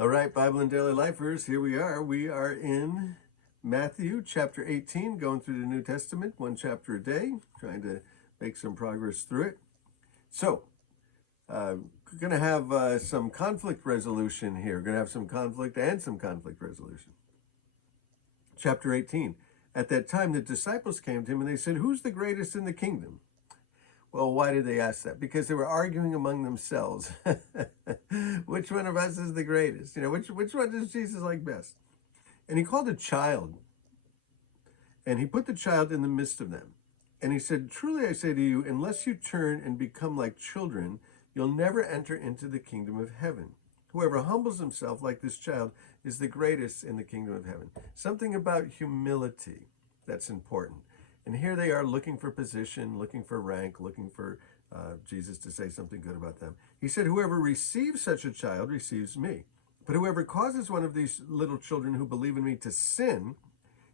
All right, Bible and Daily Lifers, here we are. We are in Matthew chapter 18, going through the New Testament, one chapter a day, trying to make some progress through it. So, we're going to have some conflict resolution here. We're going to have some conflict and some conflict resolution. Chapter 18. At that time, the disciples came to him and they said, "Who's the greatest in the kingdom?" Well, why did they ask that? Because they were arguing among themselves. Which one of us is the greatest? Which one does Jesus like best? And he called a child, and he put the child in the midst of them. And he said, "Truly I say to you, unless you turn and become like children, you'll never enter into the kingdom of heaven. Whoever humbles himself like this child is the greatest in the kingdom of heaven." Something about humility that's important. And here they are looking for position, looking for rank, looking for Jesus to say something good about them. He said, "Whoever receives such a child receives me. But whoever causes one of these little children who believe in me to sin,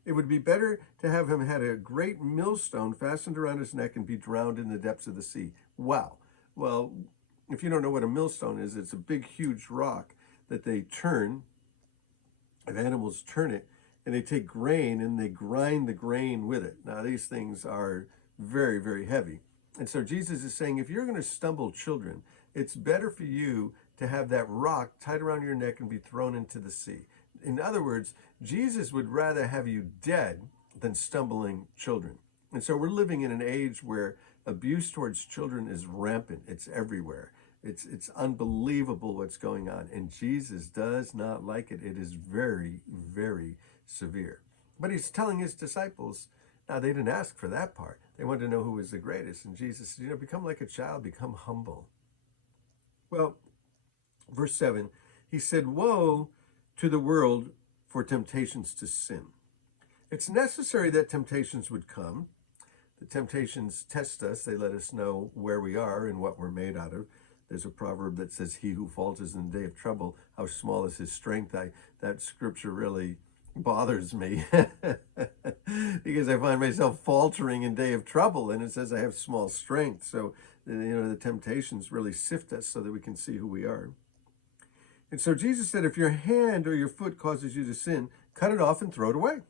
it would be better to have him had a great millstone fastened around his neck and be drowned in the depths of the sea." Wow. Well, if you don't know what a millstone is, it's a big, huge rock that they turn, and animals turn it, and they take grain and they grind the grain with it. Now, these things are very, very heavy. And so Jesus is saying, if you're going to stumble children, it's better for you to have that rock tied around your neck and be thrown into the sea. In other words, Jesus would rather have you dead than stumbling children. And so we're living in an age where abuse towards children is rampant. It's everywhere. It's unbelievable what's going on. And Jesus does not like it. It is very, very severe. But he's telling his disciples, now they didn't ask for that part. They wanted to know who was the greatest. And Jesus said, become like a child, become humble. Well, verse 7, he said, "Woe to the world for temptations to sin." It's necessary that temptations would come. The temptations test us. They let us know where we are and what we're made out of. There's a proverb that says, "He who falters in the day of trouble, how small is his strength." That scripture really bothers me because I find myself faltering in day of trouble, and it says I have small strength. So, the temptations really sift us so that we can see who we are. And so Jesus said, if your hand or your foot causes you to sin, cut it off and throw it away.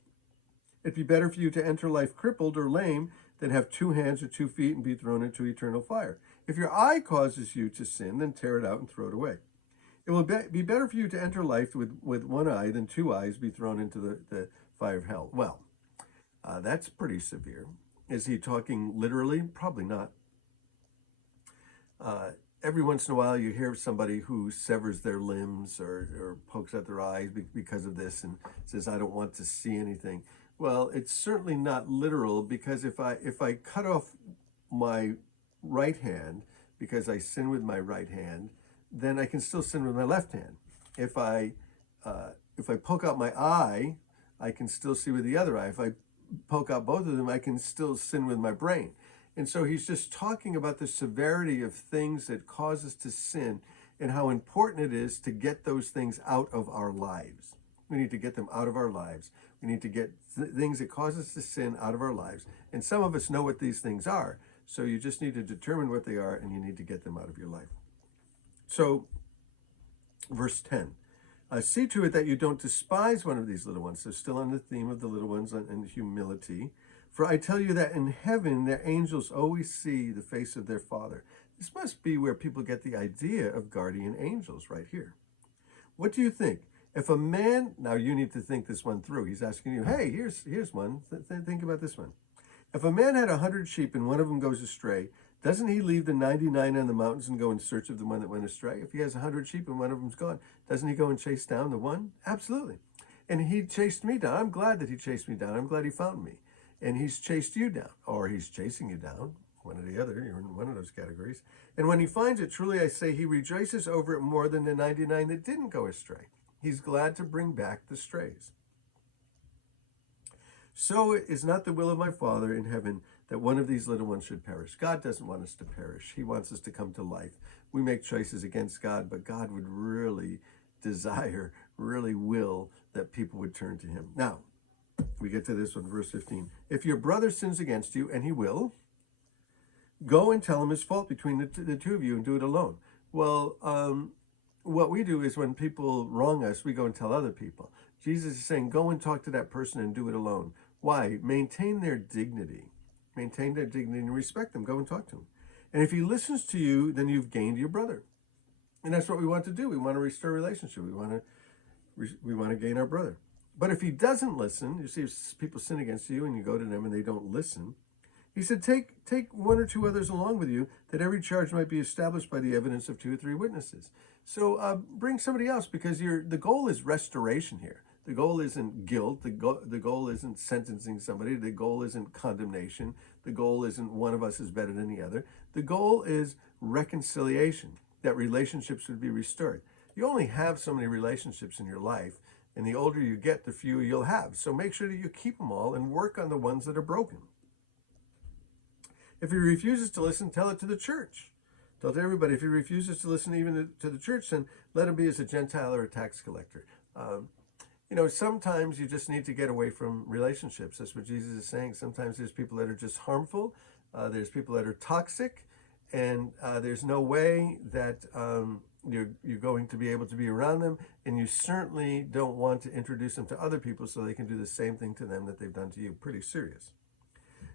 It'd be better for you to enter life crippled or lame than have 2 hands or 2 feet and be thrown into eternal fire. If your eye causes you to sin, then tear it out and throw it away. It will be better for you to enter life with 1 eye than 2 eyes be thrown into the fire of hell. Well, that's pretty severe. Is he talking literally? Probably not. Every once in a while you hear somebody who severs their limbs or pokes out their eyes because of this and says, "I don't want to see anything." Well, it's certainly not literal, because if I cut off my right hand because I sin with my right hand, then I can still sin with my left hand. If I poke out my eye, I can still see with the other eye. If I poke out both of them, I can still sin with my brain. And so he's just talking about the severity of things that cause us to sin and how important it is to get those things out of our lives. We need to get them out of our lives. We need to get things that cause us to sin out of our lives. And some of us know what these things are. So you just need to determine what they are, and you need to get them out of your life. So, verse 10. See to it that you don't despise one of these little ones. So still on the theme of the little ones and humility. "For I tell you that in heaven their angels always see the face of their Father." This must be where people get the idea of guardian angels, right here. What do you think? If a man, now you need to think this one through. He's asking you, hey, here's one. Think about this one. If a man had 100 sheep and one of them goes astray, doesn't he leave the 99 on the mountains and go in search of the one that went astray? If he has 100 sheep and one of them's gone, doesn't he go and chase down the one? Absolutely. And he chased me down. I'm glad that he chased me down. I'm glad he found me. And he's chased you down, or he's chasing you down, one or the other. You're in one of those categories. And when he finds it, truly I say, he rejoices over it more than the 99 that didn't go astray. He's glad to bring back the strays. So it is not the will of my Father in heaven that one of these little ones should perish. God doesn't want us to perish. He wants us to come to life. We make choices against God, but God would really desire, really will that people would turn to him. Now, we get to this one, verse 15. If your brother sins against you, and he will, go and tell him his fault between the two of you and do it alone. Well, what we do is when people wrong us, we go and tell other people. Jesus is saying, go and talk to that person and do it alone. Why? Maintain their dignity. Maintain their dignity and respect them. Go and talk to him. And if he listens to you, then you've gained your brother. And that's what we want to do. We want to restore relationship. We want to gain our brother. But if he doesn't listen, you see, if people sin against you and you go to them and they don't listen, he said, take one or two others along with you, that every charge might be established by the evidence of 2 or 3 witnesses. So bring somebody else, because the goal is restoration here. The goal isn't guilt. The goal isn't sentencing somebody. The goal isn't condemnation. The goal isn't one of us is better than the other. The goal is reconciliation, that relationships would be restored. You only have so many relationships in your life, and the older you get, the fewer you'll have. So make sure that you keep them all and work on the ones that are broken. If he refuses to listen, tell it to the church. Tell it to everybody. If he refuses to listen even to the church, then let him be as a Gentile or a tax collector. Sometimes you just need to get away from relationships. That's what Jesus is saying. Sometimes there's people that are just harmful. There's people that are toxic. And there's no way that you're going to be able to be around them. And you certainly don't want to introduce them to other people so they can do the same thing to them that they've done to you. Pretty serious.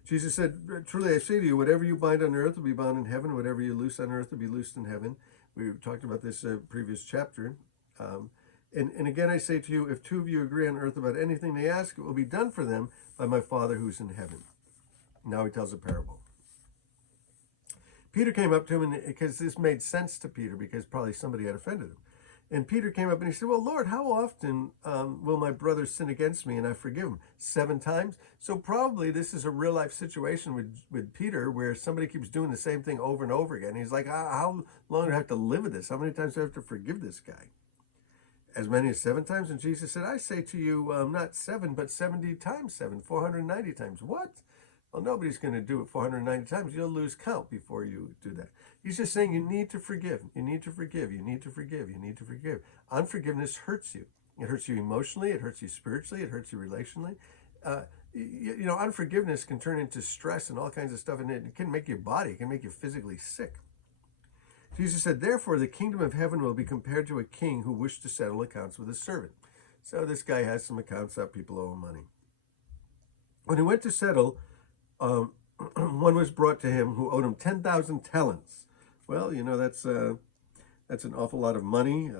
Jesus said, truly I say to you, whatever you bind on earth will be bound in heaven. Whatever you loose on earth will be loosed in heaven. We talked about this previous chapter. And again, I say to you, if 2 of you agree on earth about anything they ask, it will be done for them by my Father who's in heaven. Now he tells a parable. Peter came up to him, and because this made sense to Peter, because probably somebody had offended him. And Peter came up and he said, well, Lord, how often will my brother sin against me and I forgive him? 7 times? So probably this is a real life situation with Peter, where somebody keeps doing the same thing over and over again. He's like, how long do I have to live with this? How many times do I have to forgive this guy? As many as 7 times? And Jesus said, I say to you, not 7, but 70 times 7, 490 times. What? Well, nobody's going to do it 490 times. You'll lose count before you do that. He's just saying you need to forgive. You need to forgive. You need to forgive. You need to forgive. Unforgiveness hurts you. It hurts you emotionally. It hurts you spiritually. It hurts you relationally. Unforgiveness can turn into stress and all kinds of stuff, and it can make your body, it can make you physically sick. Jesus said, therefore, the kingdom of heaven will be compared to a king who wished to settle accounts with his servant. So this guy has some accounts up. People owe him money. When he went to settle, one was brought to him who owed him 10,000 talents. Well, that's an awful lot of money.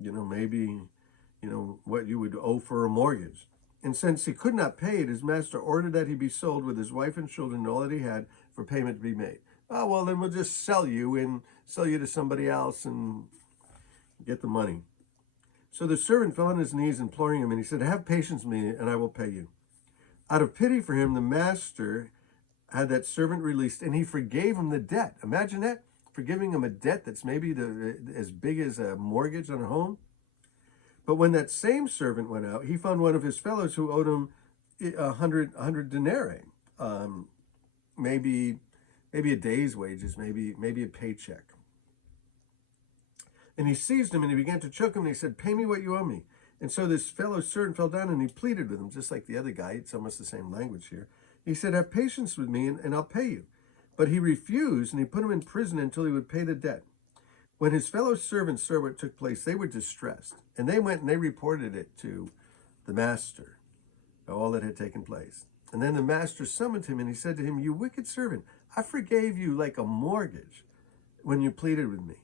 Maybe, what you would owe for a mortgage. And since he could not pay it, his master ordered that he be sold with his wife and children and all that he had for payment to be made. Oh, well, then we'll just sell you to somebody else and get the money. So the servant fell on his knees imploring him, and he said, have patience with me and I will pay you. Out of pity for him, the master had that servant released, and he forgave him the debt. Imagine that, forgiving him a debt that's maybe as big as a mortgage on a home. But when that same servant went out, he found one of his fellows who owed him 100 denarii, maybe a day's wages, maybe a paycheck. And he seized him and he began to choke him, and he said, pay me what you owe me. And so this fellow servant fell down and he pleaded with him, just like the other guy. It's almost the same language here. He said, have patience with me and I'll pay you. But he refused, and he put him in prison until he would pay the debt. When his fellow servants saw what took place, they were distressed. And they went and they reported it to the master, all that had taken place. And then the master summoned him and he said to him, you wicked servant, I forgave you like a mortgage when you pleaded with me.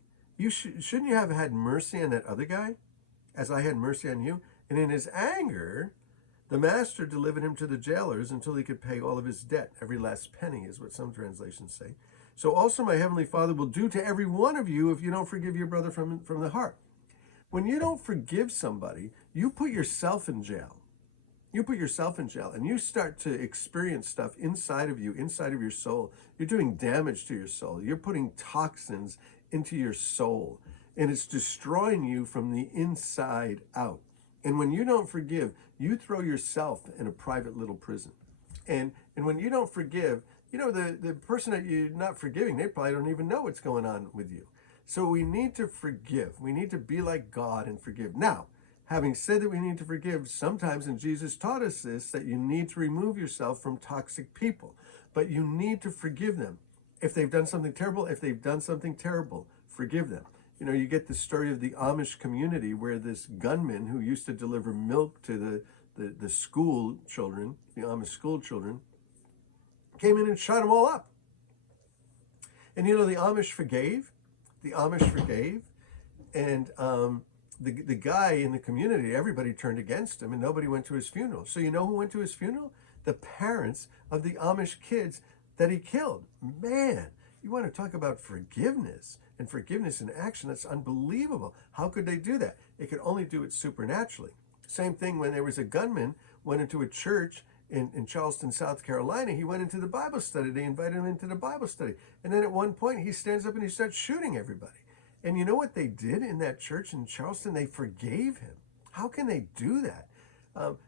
Shouldn't you have had mercy on that other guy, as I had mercy on you? And in his anger, the master delivered him to the jailers until he could pay all of his debt. Every last penny is what some translations say. So also my heavenly Father will do to every one of you if you don't forgive your brother from the heart. When you don't forgive somebody, you put yourself in jail. You put yourself in jail, and you start to experience stuff inside of you, inside of your soul. You're doing damage to your soul. You're putting toxins into your soul, and it's destroying you from the inside out. And when you don't forgive, you throw yourself in a private little prison. And when you don't forgive, the person that you're not forgiving, they probably don't even know what's going on with you. So we need to forgive. We need to be like God and forgive. Now, having said that we need to forgive, sometimes, and Jesus taught us this, that you need to remove yourself from toxic people. But you need to forgive them. If they've done something terrible, forgive them. You know, you get the story of the Amish community where this gunman who used to deliver milk to the school children, the Amish school children, came in and shot them all up. And you know, the Amish forgave. The Amish forgave. And the guy in the community, everybody turned against him and nobody went to his funeral. So you know who went to his funeral? The parents of the Amish kids that he killed. Man, you want to talk about forgiveness and forgiveness in action. That's unbelievable. How could they do that? They could only do it supernaturally. Same thing when there was a gunman went into a church in Charleston, South Carolina. He went into the Bible study. They invited him into the Bible study. And then at one point he stands up and he starts shooting everybody. And you know what they did in that church in Charleston? They forgave him. How can they do that?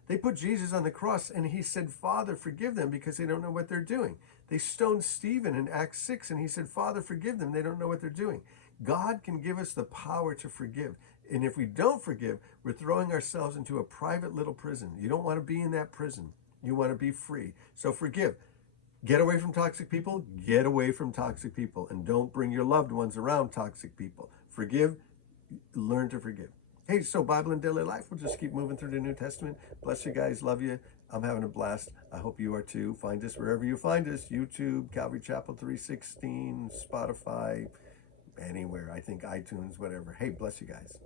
They put Jesus on the cross and he said, Father, forgive them because they don't know what they're doing. They stoned Stephen in Acts 6 and he said, Father, forgive them. They don't know what they're doing. God can give us the power to forgive. And if we don't forgive, we're throwing ourselves into a private little prison. You don't want to be in that prison. You want to be free. So forgive. Get away from toxic people. Get away from toxic people. And don't bring your loved ones around toxic people. Forgive. Learn to forgive. Hey, so Bible in Daily Life. We'll just keep moving through the New Testament. Bless you guys. Love you. I'm having a blast. I hope you are too. Find us wherever you find us. YouTube, Calvary Chapel 316, Spotify, anywhere. I think iTunes, whatever. Hey, bless you guys.